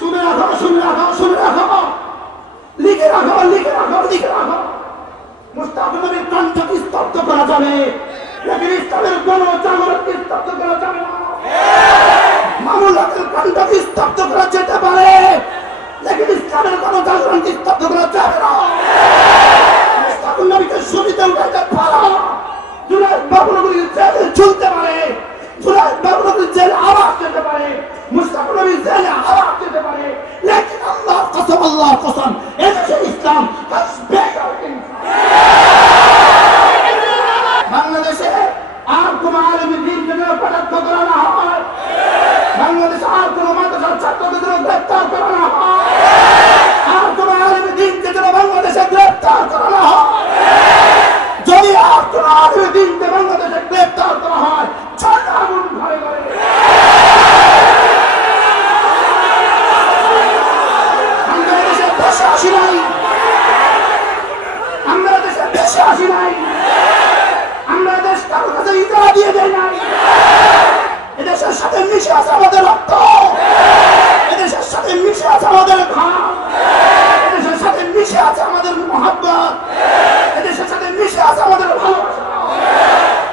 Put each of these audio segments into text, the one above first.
শুনে রাখো, শুনে রাখো, শুনে রাখো, লিখে রাখো, লিখে রাখো, লিখে রাখো। মুস্তাফা নবীর কণ্ঠকে স্তব্ধ করা যাবে, লেকিন ইসলামের গণজাগরণকে স্তব্ধ করা যাবে না। মামুন হকের কণ্ঠকে স্তব্ধ করা যেতে পারে, লেকিন ইসলামের গণজাগরণকে স্তব্ধ করা যাবে না। মুস্তাফা নবীকে সুবিধা উঠাইতে পারো, জুনায়েদ বাবুনগরীর জেলে ঝুলতে পারে, জুনায়েদ বাবুনগরীর জেলে আওয়াজ যেতে পারে, মুস্তাফা নবীর জেলে আওয়াজ যেতে পারে, লেকিন আল্লাহর কসম, আল্লাহর কসম, এদেশে ইসলাম আসবে। বাংলাদেশে আর কোন আলেমের দিনকে যেন কটাক্ষ করা না হয়, বাংলাদেশে আর কোন মাদ্রাসার ছাত্রকে যেন গ্রেপ্তার করা না হয়, আর কোন আলেমের দিনকে যেন বাংলাদেশে গ্রেপ্তার করা না হয়। যদি আর কোন আলেমের দিনকে বাংলাদেশে গ্রেপ্তার করা হয়, ছয়টা আগুন ঘরে ঘরে। আমরা দেশে দেশে আসি নাই, আমরা দেশে দেশে আসি নাই, আমরা দেশ কারোর কাছে ইজারা দিয়ে দেয় নাই। এদেশের সাথে মিশে আছে আমাদের রক্ত, এদেশের সাথে মিশে আছে আমাদের ঘাম, এদেশের সাথে মিশে আছে আমাদের মহব্বত, এদেশের সাথে মিশে আছে আমাদের ভালোবাসা।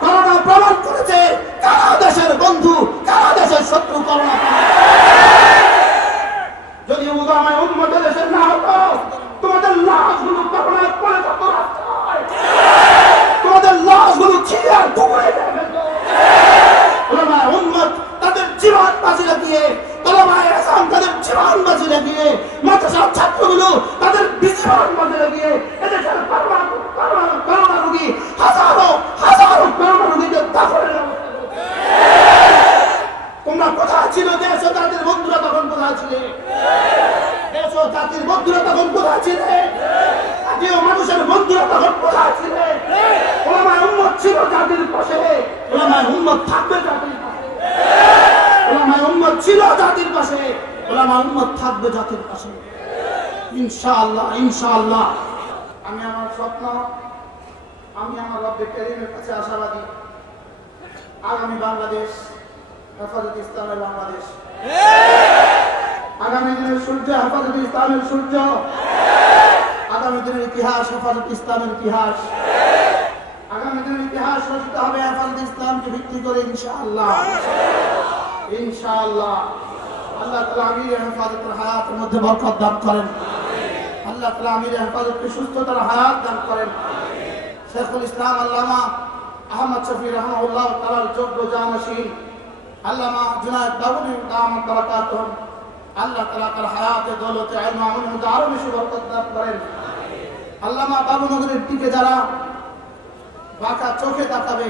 করোনা প্রমাণ করেছে কারা দেশের বন্ধু, কারা দেশের শত্রু। করোনা যদি উদামায় উন্মত দেশের না হতো, তোমাদের লাশগুলো করোনার পরে যত রাস্তায়, তোমাদের লাশগুলো ছিঁড়ে আর টুকরে ফেলতো। উলামায়ে উম্মত তাদের জীবন বাজি লাগিয়ে, উলামায়ে আযম তাদের জীবন বাজি লাগিয়ে, মাদ্রাসার ছাত্রগুলো তাদের জীবন বাজি লাগিয়ে এদেশের করোনা রোগী হাজারো হাজারো করোনা রোগীকে দাফনের ব্যবস্থা করেছে। তোমরা কোথায় ছিল? দেশ ও জাতির বন্ধুরা তখন কোথায় ছিলে? দেশ ও জাতির বন্ধুরা তখন কোথায় ছিলে? জাতীয় মানুষের বন্ধুরা তখন কোথায় ছিলে? উলামায়ে উম্মত ছিল জাতির পাশে, উলামায়ে উম্মত থাকবে জাতির পাশে। উলামায়ে উম্মত ছিল জাতির পাশে, উলামায়ে উম্মত থাকবে জাতির পাশে। ইনশাআল্লাহ, ইনশাআল্লাহ। আমি আমার স্বপ্ন, আমি আমার রব্বে কারীমের কাছে আশাবাদী, আগামী বাংলাদেশ হেফাজত ইসলামের বাংলাদেশ, আগামী দিনের সূর্য হেফাজত ইসলামের সূর্য, আগামী দিনের ইতিহাস হেফাজত ইসলামের ইতিহাস, আগামী দিনের ইতিহাস রচিত হবে হেফাজত ইসলামকে ভিত্তি করে ইনশাআল্লাহ, ইনশাআল্লাহ। আল্লাহ তাআলা আমির হেফাজতের হায়াতের মধ্যে বরকত দান করেন, আল্লাহ তাআলা আমির হেফাজতকে সুস্থতার হায়াত দান করেন। শেখুল ইসলাম আল্লামা আহমদ শফি রাহমাহুল্লাহ তাআলার যোগ্য জানশীন আল্লামা জুনায়েদ বাবুনি দামাত বারাকাতুহুম, আল্লাহ তাআলা তার হায়াতে দৌলতে ইলম আমল মধ্যে আরো বেশি বরকত দান করেন। আল্লামা বাবুনগরীর দিকে যারা বাঁকা চোখে তাকাবে,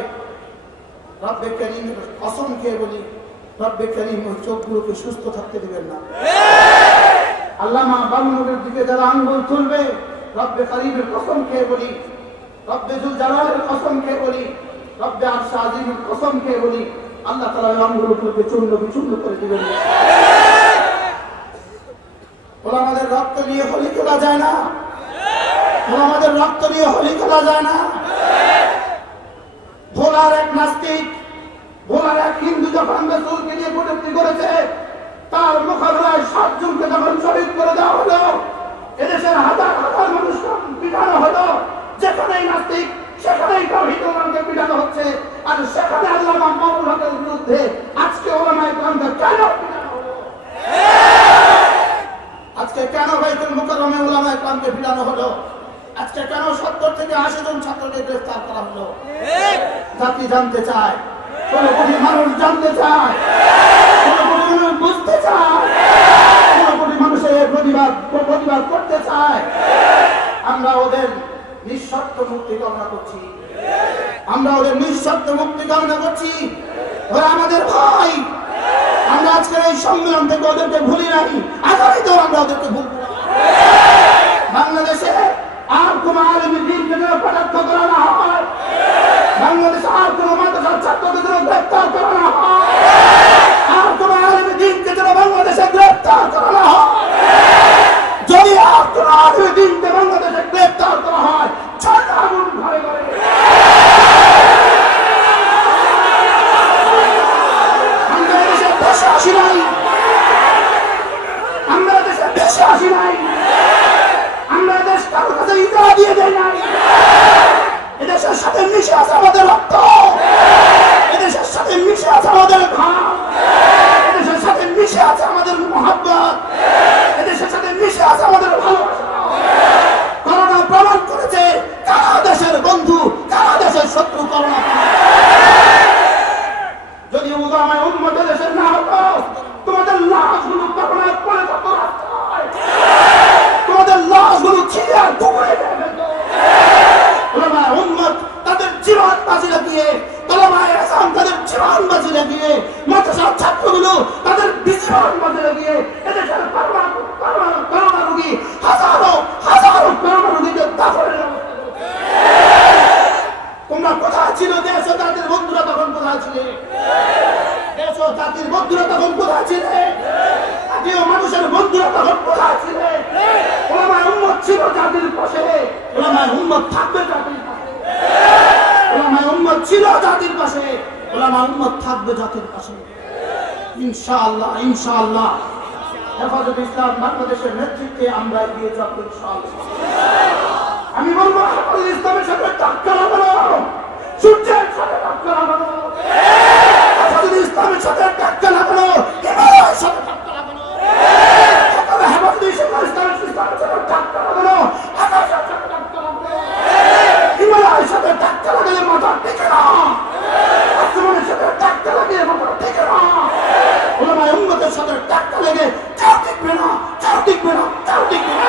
রব্বে কারীমের কসম খেয়ে বলি, রব্বে কারীম ওই চোখগুলোকে সুস্থ থাকতে দিবেন না। আল্লামা বাবুনগরীর দিকে যারা আঙ্গুল তুলবে, রব্বে কারীমের কসম খেয়ে বলি, রব্বে জুল জালালের কসম খেয়ে বলি, রব্বে আরশ আজিমের কসম খেয়ে বলি, আল্লাহ তাআলা ওই আঙ্গুলগুলোকে চূর্ণ বিচূর্ণ করে দিবেন। ওলামাদের রক্ত নিয়ে হোলি খেলা যায় না, ওলামাদের রক্ত নিয়ে হোলি খেলা যায় না। ভোলার এক নাস্তিক, ভোলার এক হিন্দু যখন রাসূলকে নিয়ে কটূক্তি করেছে, তার মোকাবেলায় 7 জনকে যখন শহীদ করে দেওয়া হলো, এদেশের হাজার হাজার মানুষকে পিটানো হলো। যেখানেই নাস্তিক সেখানেই তাওহীদ ওলামাকে পিটানো হচ্ছে, আর সেখানে আল্লামা মামুন হকের বিরুদ্ধে আজকে ওলামায়ে কেরামকে কেন পিটানো হলো? আজকে কেন বাইতুল মুকাররমে ওলামায়ে কেরামকে পিটানো হলো? আজকে কেন 70 থেকে 80 জন ছাত্রকে গ্রেফতার করা হলো? জাতি জানতে চায়, কোন কোটি মানুষ জানতে চায়, কোন কোটি মানুষ বুঝতে চায়, কোন কোটি মানুষের প্রতিবাদ করতে চায়। আমরা ওদের নিঃশর্ত মুক্তি কামনা করছি, আমরা ওদের নিঃশর্ত মুক্তি কামনা করছি। ওরা আমাদের ভাই, আমরা আজকের এই সম্মেলন থেকে ওদেরকে ভুলি নাই, আগামীতেও আমরা ওদেরকে ভুলব না। বাংলাদেশে আর কোন আলেমের দিনকে যেন কটাক্ষ করা না হয়, বাংলাদেশে আর কোন মাদ্রাসার ছাত্রকে যেন গ্রেপ্তার করা না হয়, আর কোন আলেমের দিনকে যেন বাংলাদেশে গ্রেপ্তার করা না হয়। যদি আর কোন আলেমের দিনকে বাংলাদেশে গ্রেপ্তার করা হয়, 6টা আগুন ঘরে ঘরে। আমরা এদেশে দেশে আসি নাই, দেশে আসি নাই, আমরা দেশ কারোর কাছে ইজারা দিয়ে দেয় নাই। এদেশের সাথে মিশে আছে আমাদের রক্ত, এদেশের সাথে মিশে আছে আমাদের ঘাম, এদেশের সাথে মিশে আছে আমাদের মহব্বত, এদেশের সাথে মিশে আছে আমাদের ভালোবাসা। করোনা প্রমাণ করেছে কারা দেশের বন্ধু, কারা দেশের শত্রু। করোনা যদি উদামায় উন্মত দেশের না হতো, তোমাদের লাশগুলো করোনার পরে থাকতো রাস্তায়, তোমাদের লাশগুলো ছিঁড়ে আর টুকরে ফেলতো। উলামায়ে উম্মত তাদের জীবন বাজি লাগিয়ে, উলামায়ে আযম তাদের জীবন বাজি লাগিয়ে, মাদ্রাসার ছাত্রগুলো তাদের জীবন বাজি লাগিয়ে এদেশের করোনা রোগী হাজারো হাজারো করোনা রোগীকে দাফনের ব্যবস্থা করেছে। তোমরা কোথায় ছিল? দেশ ও জাতির বন্ধুরা তখন কোথায় ছিলে? দেশ ও জাতির বন্ধুরা তখন কোথায় ছিলে? জাতীয় মানুষের বন্ধুরা তখন কোথায় ছিলে? উলামায়ে উম্মত ছিল জাতির পাশে, উলামায়ে উম্মত থাকবে জাতির পাশে। উলামায়ে উম্মত ছিল জাতির পাশে, উলামায়ে উম্মত থাকবে জাতির পাশে। ইনশাআল্লাহ ইনশাআল্লাহ হেফাজতে ইসলাম বাংলাদেশের নেতৃত্বে আমরা এগিয়ে যাব ইনশাআল্লাহ। আমি বলবো হেফাজতে ইসলামের সাথে ধাক্কা লাগানো, সূর্যের সাথে ধাক্কা লাগানো, হেফাজতে ইসলামের সাথে ধাক্কা লাগানো, হিমালয়ের সাথে ধাক্কা লাগানো, হেফাজতে ইসলামের সাথে ধাক্কা লাগানো, আকাশের সাথে ধাক্কা লাগানো। হিমালয়ের সাথে ধাক্কা লাগালে মাথা টেকে না, আসমানের সাথে ধাক্কা লাগিয়ে মাথা টেকে না। উলামায়ে উম্মতের সাথে ধাক্কা লেগে কেউ টিকবে না, কেউ টিকবে না, কেউ টিকবে না।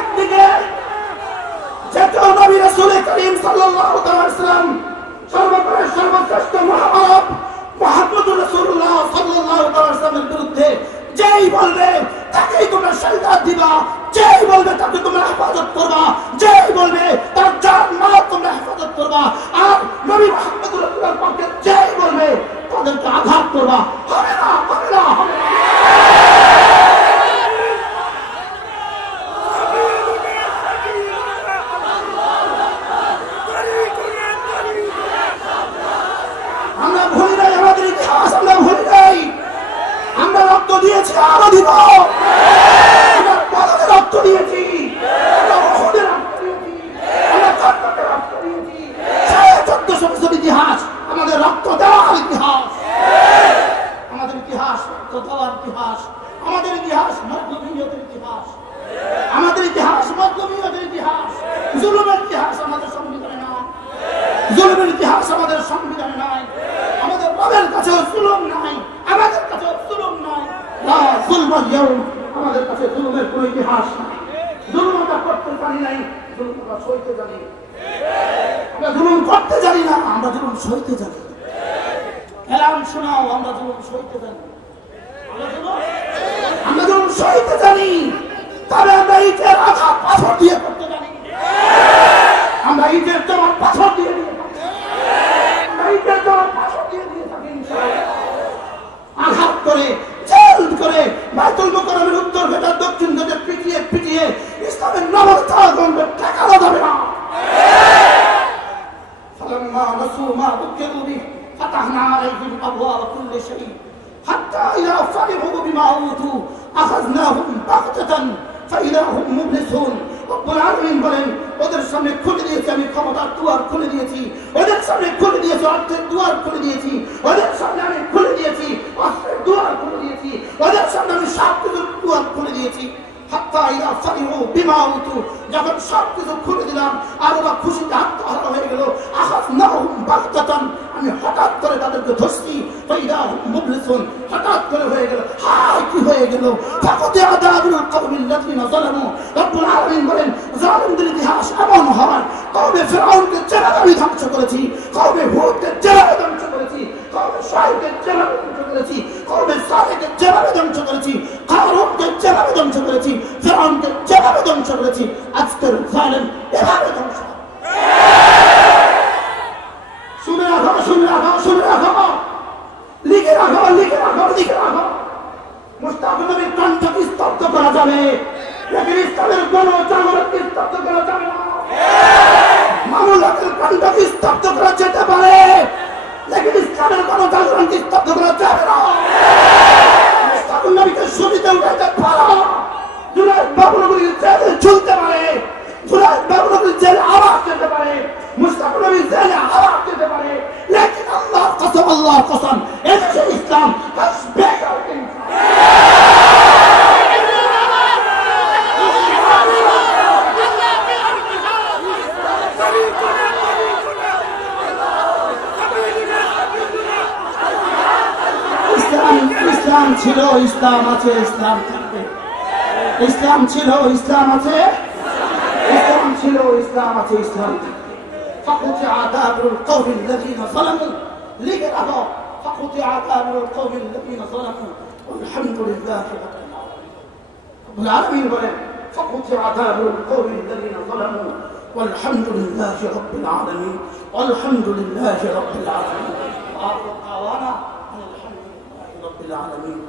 একদিকে জাতীয় নবী রাসূল করিম সাল্লাল্লাহু আলাইহি ওয়াসাল্লাম সর্বকালের সর্বশ্রেষ্ঠ মহামানব মুহাম্মদুর রাসূলুল্লাহ সাল্লাল্লাহু আলাইহি ওয়াসাল্লামের বিরুদ্ধে যেই বলবে তাকেই তোমরা সেজদা দিবা, যেই বলবে তাকে তোমরা হেফাজত করবা, যেই বলবে তার জান মাল তোমরা হেফাজত করবা। আর নবী মুহাম্মদুর রাসূলের পক্ষে যেই বলবে তাদেরকে আঘাত করবা। হবে না, হবে না, হবে না। আমরা ভুলি নাই আমাদের ইতিহাস, আমরা ভুলি নাই। আমরা রক্ত দিয়েছি, আরো দিব। আমরা বদরে রক্ত দিয়েছি, আমরা উহুদে রক্ত দিয়েছি, আমরা জান্নাতে রক্ত দিয়েছি। 1400 বছর ইতিহাস আমাদের রক্ত দেওয়ার ইতিহাস, আমাদের ইতিহাস রক্ত দেওয়ার ইতিহাস, আমাদের ইতিহাস মজলুমিয়তের ইতিহাস, আমাদের ইতিহাস মজলুমিয়তের ইতিহাস। জুলুমের ইতিহাস আমাদের সংবিধানে নাই, জুলুমের ইতিহাস আমাদের সংবিধানে নাই। আমাদের রবের কাছেও জুলুম নাই, আমাদের কাছেও জুলুম নাই। লা যুলমা ইয়াউম, আমাদের কাছে জুলুমের কোনো ইতিহাস নাই। জুলুম আমরা করতে জানি নাই, জুলুম আমরা সইতে জানি। আমরা জুলুম করতে জানি না, আমরা জুলুম সইতে জানি। এলাম শোনাও, আমরা জুলুম সইতে জানি। আমরা জুলুম সইতে জানি, তবে আমরা ইটের আঘাত পাথর দিয়ে করতে জানি। আমরা ইটের জমা পাথর দিয়ে দিয়ে থাকি, আমরা ইটের জমা পাথর দিয়ে দিয়ে থাকি। আঘাত করে, জেল করে, বাইতুল মুকাররমের উত্তর গেট আর দক্ষিণ গেটে পিটিয়ে পিটিয়ে ইসলামের নবতাগণকে ঠেকানো যাবে না। ফালাম্মা নাসু মা যুকিরু বিহি ফাতাহনা আলাইহিম আবওয়াবা কুল্লি শাইইন হাত্তা ইযা ফারিহু বিমা উতু আখাযনাহুম বাগতাতান ফাইযা হুম মুবলিসুন। রব্বুল আলামিন বলেন, ওদের সামনে খুলে দিয়েছি আমি ক্ষমতার দুয়ার খুলে দিয়েছি, ওদের সামনে খুলে দিয়েছি অর্থের দুয়ার খুলে দিয়েছি, ওদের সামনে আমি খুলে দিয়েছি অস্ত্রের দুয়ার খুলে দিয়েছি, ওদের সামনে আমি সব কিছুর দুয়ার খুলে দিয়েছি। হাত্তা ইযা ফারিহু বিমা উতু, যখন সব কিছু খুলে দিলাম আর ওরা খুশিতে আত্মহারা হয়ে গেল, আখাযনাহুম বাগতাতান, আমি হঠাৎ করে তাদেরকে ধরছি। ফাইযা হুম মুবলিসুন, হঠাৎ করে হয়ে গেল। হায় কি হয়ে গেল! ফাকুতি আযাবুল কওমিল্লাযিনা যালামু। রব্বুল আলামিন বলেন, জালিমদের ইতিহাস এমন হয়, কওমে ফিরআউনকে যেভাবে আমি ধ্বংস করেছি, কওমে হুদকে যেভাবে ধ্বংস করেছি, কওমে শুআয়বকে যেভাবে ধ্বংস করেছি, কওমে সালেহকে যেভাবে ধ্বংস করেছি, কারূনকে যেভাবে ধ্বংস করেছি, ফিরআউনকে যেভাবে ধ্বংস করেছি, আজকের জালিম এভাবে ধ্বংস। শুনে রাখো, শুনে রাখো, শুনে রাখো, লিখে রাখো, লিখে রাখো, লিখে রাখো। মুস্তাফা নবীর কণ্ঠকে স্তব্ধ করা যাবে, লেকিন ইসলামের গণজাগরণকে স্তব্ধ করা जुनैद बागनबी जेल आवाज देते पारे, मुस्तफा नबी जेल आवाज देते पारे, लेकिन अल्लाह कसम ऐसे इस्लाम has better things. ইসলাম ছিল, ইসলাম আছে, ইসলাম থাকবে। ইসলাম ছিল, ইসলাম আছে, ইসলাম ছিল, ইসলাম আছে, ইসলাম থাকবে। فقطع دابر القوم الذين ظلموا لقد فقطع دابر القوم الذين ظلموا والحمد لله رب العالمين বলেন فقطع دابر القوم الذين ظلموا والحمد لله رب العالمين والحمد لله رب العالمين وآخر دعوانا الحمد لله رب العالمين.